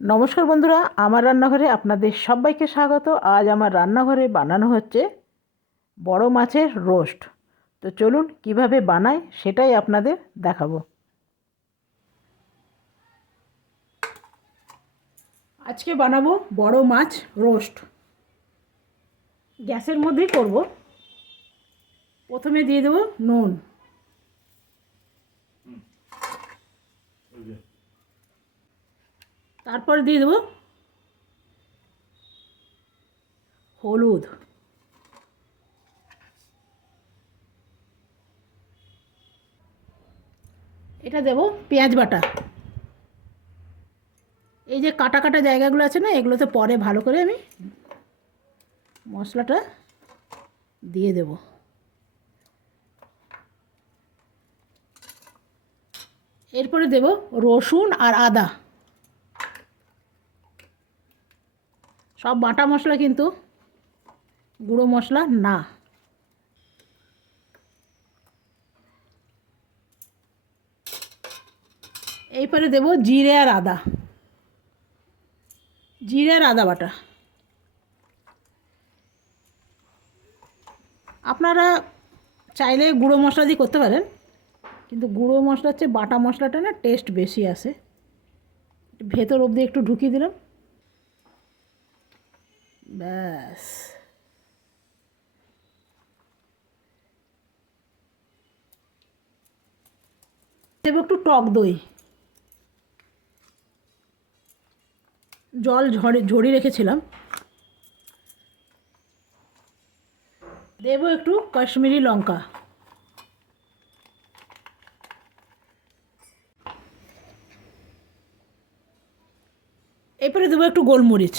নমস্কার বন্ধুরা, আমার রান্নাঘরে আপনাদের সবাইকে স্বাগত। আজ আমার রান্নাঘরে বানানো হচ্ছে বড় মাছের রোস্ট। তো চলুন কীভাবে বানাই সেটাই আপনাদের দেখাবো। আজকে বানাবো বড় মাছ রোস্ট। গ্যাসের মধ্যেই করব। প্রথমে দিয়ে দেবো নুন। তারপর দিয়ে দেবো হলুদ। এটা দেব পেঁয়াজ বাটা। এই যে কাটা কাটা জায়গাগুলো আছে না, এগুলোতে পরে ভালো করে আমি মশলাটা দিয়ে দেব। এরপরে দেব রসুন আর আদা। সব বাটা মশলা কিন্তু গুঁড়ো মশলা না। এইপরে দেব জিরে আর আদা। জিরে আর আদা বাটা। আপনারা চাইলে গুঁড়ো মশলা দিয়ে করতে পারেন, কিন্তু গুঁড়ো মশলা হচ্ছে বাটা মশলাটা না টেস্ট বেশি আসে ভেতর অবধি একটু ঢুকিয়ে দিলাম। ব্যাস দেবো একটু টক দই। জল ঝরে, ঝরিয়ে রেখেছিলাম। দেবো একটু কাশ্মীরি লঙ্কা। এরপরে দেবো একটু গোলমরিচ।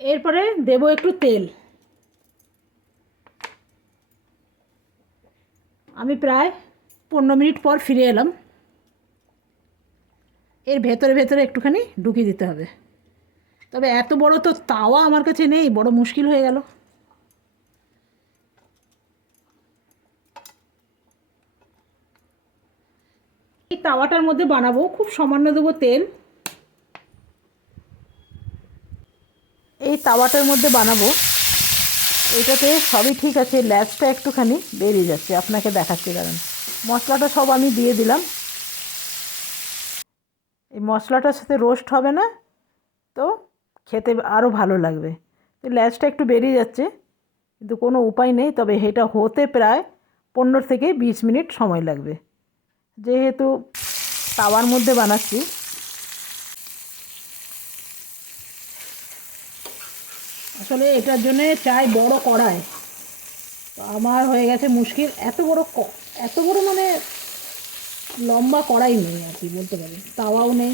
এরপরে দেব একটু তেল। আমি প্রায় পনেরো মিনিট পর ফিরে এলাম। এর ভেতরে ভেতরে একটুখানি ঢুকিয়ে দিতে হবে। তবে এত বড় তো তাওয়া আমার কাছে নেই, বড় মুশকিল হয়ে গেল। এই তাওয়াটার মধ্যে বানাবো, খুব সামান্য দেবো তেল এই তাওয়াটার মধ্যে বানাবো। এটাতে সবই ঠিক আছে, ল্যাচটা একটুখানি বেরিয়ে যাচ্ছে, আপনাকে দেখাচ্ছি কারণ। মশলাটা সব আমি দিয়ে দিলাম। এই মশলাটার সাথে রোস্ট হবে না, তো খেতে আরও ভালো লাগবে। তো ল্যাচটা একটু বেরিয়ে যাচ্ছে, কিন্তু কোনো উপায় নেই, তবে এটা হতে প্রায় পনেরো থেকে বিশ মিনিট সময় লাগবে। যেহেতু তাওয়ার মধ্যে বানাচ্ছি আসলে এটার জন্যে চাই বড় কড়াই। তো আমার হয়ে গেছে মুশকিল। এত বড় এত বড় মানে লম্বা কড়াই নেই আর কি, বলতে পারি তাওয়াও নেই।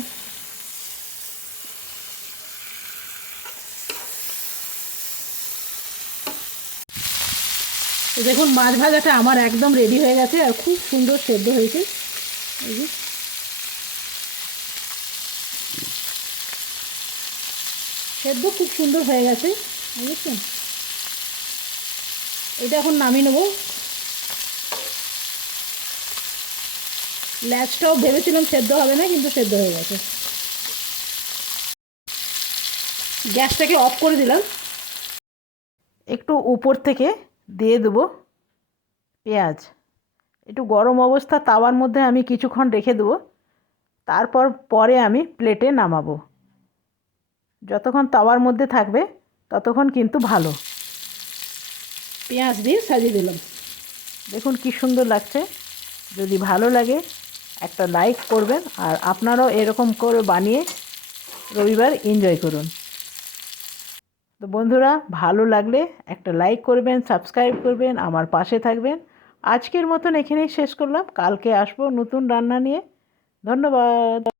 দেখুন, মাছ ভাজাটা আমার একদম রেডি হয়ে গেছে আর খুব সুন্দর সেদ্ধ হয়েছে। এই যে। সেদ্ধ খুব সুন্দর হয়ে গেছে, বুঝছেন? এটা এখন নামিয়ে নেব। ল্যাচটাও ভেবেছিলাম সেদ্ধ হবে না, কিন্তু সেদ্ধ হয়ে গেছে। গ্যাসটাকে অফ করে দিলাম। একটু উপর থেকে দিয়ে দেবো পেঁয়াজ। একটু গরম অবস্থা, তাওয়ার মধ্যে আমি কিছুক্ষণ রেখে দেবো। তারপর পরে আমি প্লেটে নামাবো। যতক্ষণ তাওয়ার মধ্যে থাকবে ততক্ষণ কিন্তু ভালো। পেঁয়াজ দিয়ে সাজিয়ে দিলাম। দেখুন কি সুন্দর লাগছে। যদি ভালো লাগে একটা লাইক করবেন আর আপনারাও এরকম করে বানিয়ে রবিবার এনজয় করুন। তো বন্ধুরা ভালো লাগলে একটা লাইক করবেন সাবস্ক্রাইব করবেন আমার পাশে থাকবেন। আজকের মতন এখানেই শেষ করলাম। কালকে আসব নতুন রান্না নিয়ে। ধন্যবাদ।